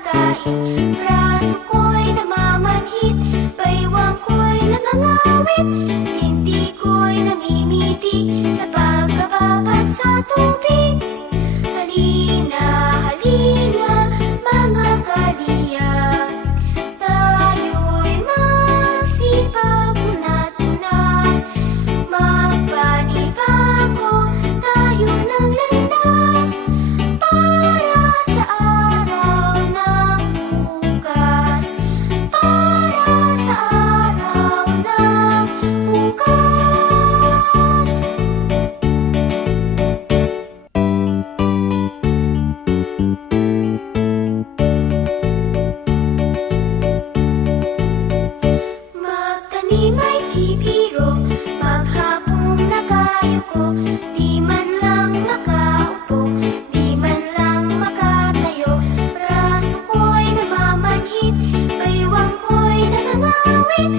pagkain. Braso ko'y namamanhid, baywang ko'y nangangawit. Hindi ko'y namimitig sa pagkababad sa tubig. Halina, halina, mga kaliyan, tayo'y magsipag unat-unat. Magpanibago tayo ng landas para sa araw ng bukas. Para sa araw ng bukas. Magtanim ay di biro, maghapong nakayuko. Di man lang makaupo, di man lang makatayo. Braso ko'y namamanhid, baywang ko'y nangangawit.